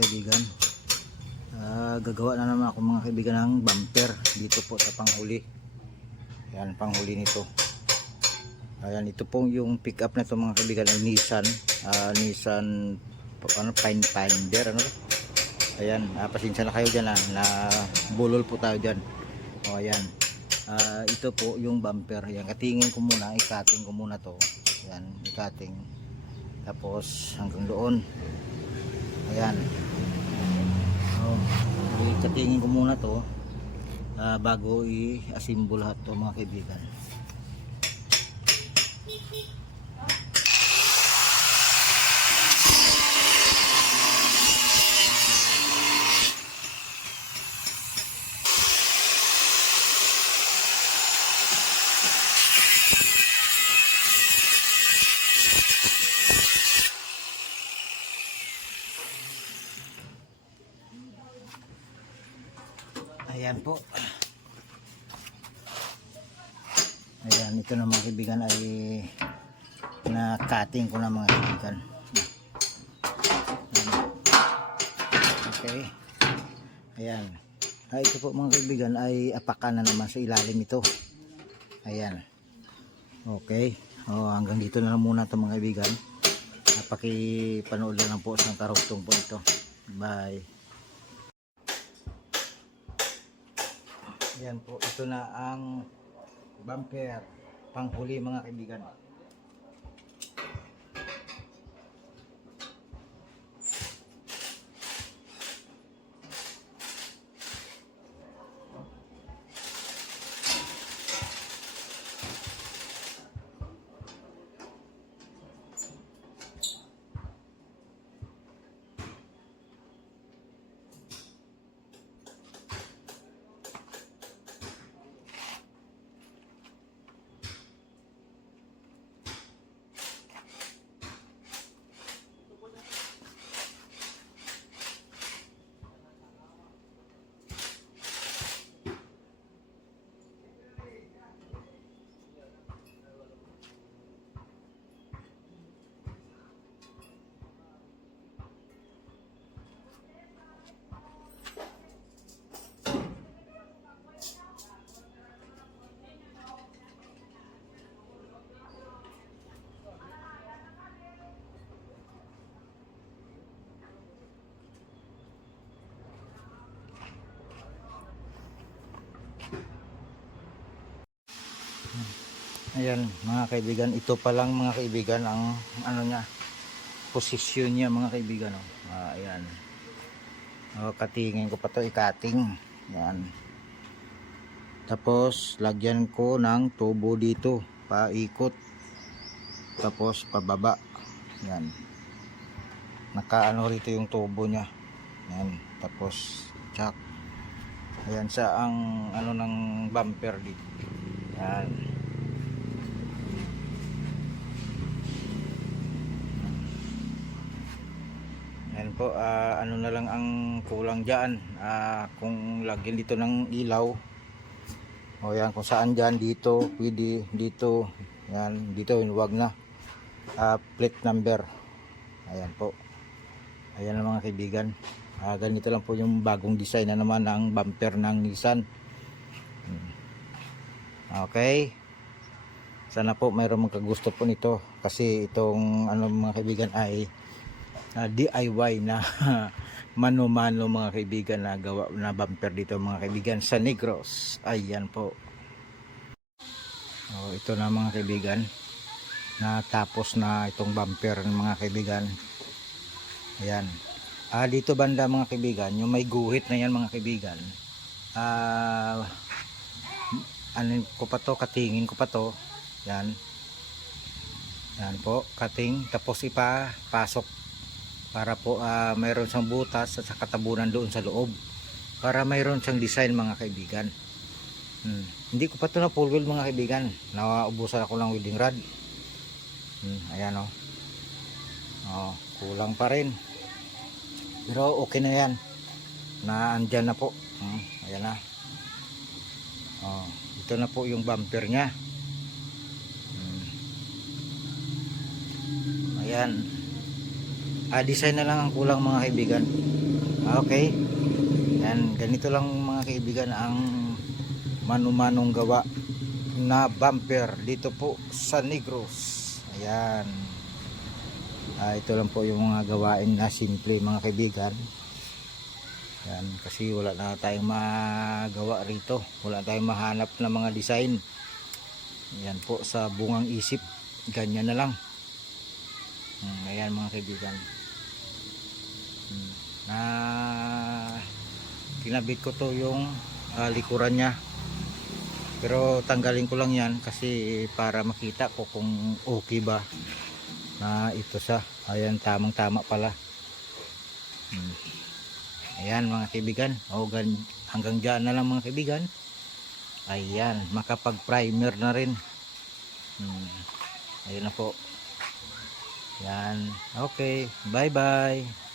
kaibigan. Gagawa na naman ako mga kaibigan ng bumper dito po sa panghuli. Yan, panghuli nito. Ayan, ito pong yung pick up na ito mga kaibigan ay Nissan. Nissan Finder ano? Ayan, pasensya na kayo dyan na bulol po tayo dyan. O ayan, ito po yung bumper. Ayan, katingin ko muna, ikating ko muna to. Ayan, ikating. Tapos hanggang doon. Ayan. Ikatingin ko muna to bago i-assemble lahat to mga kaibigan. Ayan po. Ayan, ito na mga kaibigan ay na-cutting ko na mga kaibigan. Okay. Ayan. Ito po mga kaibigan ay apakan na naman sa ilalim ito. Ayan. Okay. Hanggang dito na lang muna ito mga kaibigan. Pakipanood lang po sa karugtong po ito. Bye. Yan po, ito na ang bumper panghuli mga kaibigan. Ayan mga kaibigan, ito pa lang mga kaibigan ang ano niya, posisyon niya mga kaibigan. Ayan. Katingin ko pa to, ikating. Ayan. Tapos lagyan ko ng tubo dito, paikot. Tapos pababa. Ayan. Nakaano rito yung tubo niya. Ayan. Tapos tsak. Ayan sa ang ano ng bumper dito. Ayan. Ayan po, ano na lang ang kulang dyan, kung lagyan dito ng ilaw o yan, kung saan dyan, dito, pwede, dito, yan, dito, wag na, plate number. Ayan po, ayan lang mga kaibigan. Ganito lang po yung bagong design na naman ng bumper ng Nissan. Okay, sana po mayroong magkagusto po nito, kasi itong ano mga kaibigan ay DIY na mano-mano mga kaibigan na gawa na bumper dito mga kaibigan sa Negros. Ayan po. Ito na mga kaibigan, natapos na itong bumper ng mga kaibigan. Ayan. Dito banda mga kaibigan, yung may guhit na yan mga kaibigan. Ano ko pa to, katingin ko pa to. Yan. Yan po, kating, tapos ipapasok para po mayroon siyang butas at katabunan doon sa loob, para mayroon siyang design mga kaibigan. Hindi ko pa ito na full wheel mga kaibigan, naubusan ako ng welding rod. Ayan kulang pa rin, pero okay na yan, na andyan na po. Ayan na. Ito na po yung bumper nya. Ayan. Design na lang ang kulang mga kaibigan. Okay. Yan, ganito lang mga kaibigan ang mano-manong gawa na bumper dito po sa Negros. Ayan. Ito lang po yung mga gawain na simple mga kaibigan. Yan, kasi wala na tayong magawa rito. Wala tayong mahanap na mga design. Yan po sa bungang isip. Ganyan na lang. Ayan mga kaibigan. Kinabit ko to yung likuran niya. Pero tanggalin ko lang yan kasi para makita ko kung okay ba na ito sa. Ayan, tamang tama pala. Ayan mga kaibigan. Hanggang dyan na lang mga kaibigan. Ayan, makapag primer na rin. Ayun na po. Yan. Okay, bye bye.